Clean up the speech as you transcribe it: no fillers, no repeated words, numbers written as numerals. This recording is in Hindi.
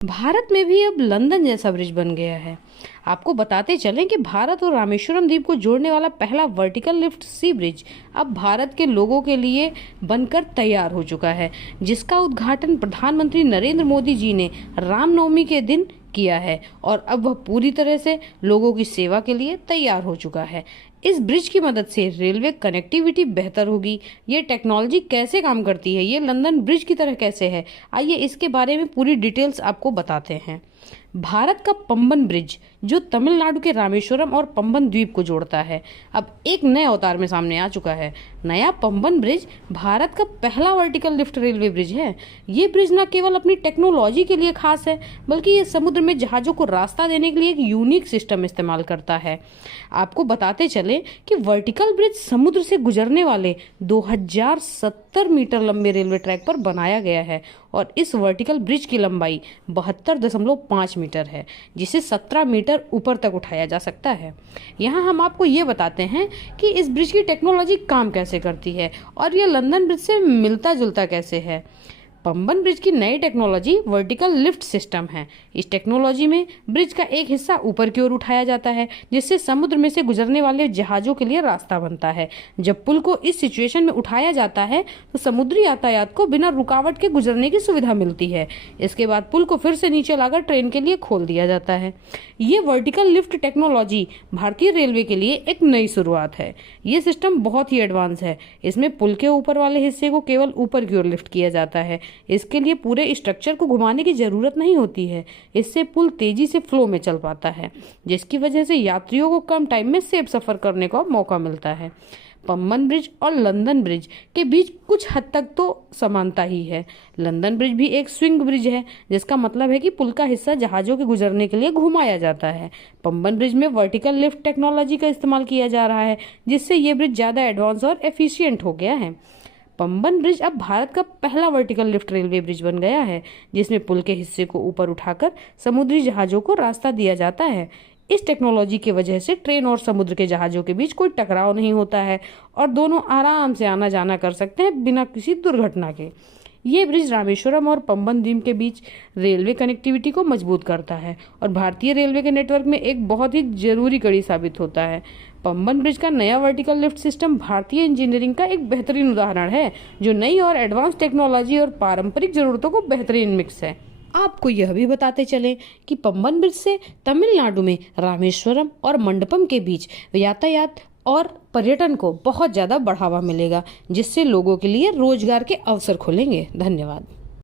भारत में भी अब लंदन जैसा ब्रिज बन गया है। आपको बताते चलें कि भारत और रामेश्वरम द्वीप को जोड़ने वाला पहला वर्टिकल लिफ्ट सी ब्रिज अब भारत के लोगों के लिए बनकर तैयार हो चुका है, जिसका उद्घाटन प्रधानमंत्री नरेंद्र मोदी जी ने रामनवमी के दिन किया है और अब वह पूरी तरह से लोगों की सेवा के लिए तैयार हो चुका है। इस ब्रिज की मदद से रेलवे कनेक्टिविटी बेहतर होगी। ये टेक्नोलॉजी कैसे काम करती है, ये लंदन ब्रिज की तरह कैसे है, आइए इसके बारे में पूरी डिटेल्स आपको बताते हैं। भारत का पंबन ब्रिज जो तमिलनाडु के रामेश्वरम और पंबन द्वीप को जोड़ता है, अब एक नए अवतार में सामने आ चुका है। नया पंबन ब्रिज भारत का पहला वर्टिकल लिफ्ट रेलवे ब्रिज है। ये ब्रिज न केवल अपनी टेक्नोलॉजी के लिए खास है, बल्कि ये समुद्र में जहाज़ों को रास्ता देने के लिए एक यूनिक सिस्टम इस्तेमाल करता है। आपको बताते चले कि वर्टिकल ब्रिज समुद्र से गुजरने वाले 2070 मीटर लंबे रेलवे ट्रैक पर बनाया गया है और इस वर्टिकल ब्रिज की लंबाई 72.5 मीटर है, जिसे 17 मीटर ऊपर तक उठाया जा सकता है। यहाँ हम आपको ये बताते हैं कि इस ब्रिज की टेक्नोलॉजी काम कैसे करती है और ये लंदन ब्रिज से मिलता जुलता कैसे है। पंबन ब्रिज की नई टेक्नोलॉजी वर्टिकल लिफ्ट सिस्टम है। इस टेक्नोलॉजी में ब्रिज का एक हिस्सा ऊपर की ओर उठाया जाता है, जिससे समुद्र में से गुजरने वाले जहाज़ों के लिए रास्ता बनता है। जब पुल को इस सिचुएशन में उठाया जाता है तो समुद्री यातायात को बिना रुकावट के गुजरने की सुविधा मिलती है। इसके बाद पुल को फिर से नीचे लाकर ट्रेन के लिए खोल दिया जाता है। ये वर्टिकल लिफ्ट टेक्नोलॉजी भारतीय रेलवे के लिए एक नई शुरुआत है। ये सिस्टम बहुत ही एडवांस है। इसमें पुल के ऊपर वाले हिस्से को केवल ऊपर की ओर लिफ्ट किया जाता है। इसके लिए पूरे स्ट्रक्चर को घुमाने की जरूरत नहीं होती है। इससे पुल तेजी से फ्लो में चल पाता है, जिसकी वजह से यात्रियों को कम टाइम में सेफ सफर करने का मौका मिलता है। पंबन ब्रिज और लंदन ब्रिज के बीच कुछ हद तक तो समानता ही है। लंदन ब्रिज भी एक स्विंग ब्रिज है, जिसका मतलब है कि पुल का हिस्सा जहाज़ों के गुजरने के लिए घुमाया जाता है। पंबन ब्रिज में वर्टिकल लिफ्ट टेक्नोलॉजी का इस्तेमाल किया जा रहा है, जिससे ये ब्रिज ज़्यादा एडवांस और एफिशिएंट हो गया है। पंबन ब्रिज अब भारत का पहला वर्टिकल लिफ्ट रेलवे ब्रिज बन गया है, जिसमें पुल के हिस्से को ऊपर उठाकर समुद्री जहाज़ों को रास्ता दिया जाता है। इस टेक्नोलॉजी की वजह से ट्रेन और समुद्र के जहाज़ों के बीच कोई टकराव नहीं होता है और दोनों आराम से आना जाना कर सकते हैं बिना किसी दुर्घटना के। ये ब्रिज रामेश्वरम और पंबन द्वीप के बीच रेलवे कनेक्टिविटी को मजबूत करता है और भारतीय रेलवे के नेटवर्क में एक बहुत ही जरूरी कड़ी साबित होता है। पंबन ब्रिज का नया वर्टिकल लिफ्ट सिस्टम भारतीय इंजीनियरिंग का एक बेहतरीन उदाहरण है, जो नई और एडवांस टेक्नोलॉजी और पारंपरिक जरूरतों को बेहतरीन मिक्स है। आपको यह भी बताते चलें कि पंबन ब्रिज से तमिलनाडु में रामेश्वरम और मंडपम के बीच यातायात और पर्यटन को बहुत ज़्यादा बढ़ावा मिलेगा, जिससे लोगों के लिए रोजगार के अवसर खुलेंगे। धन्यवाद।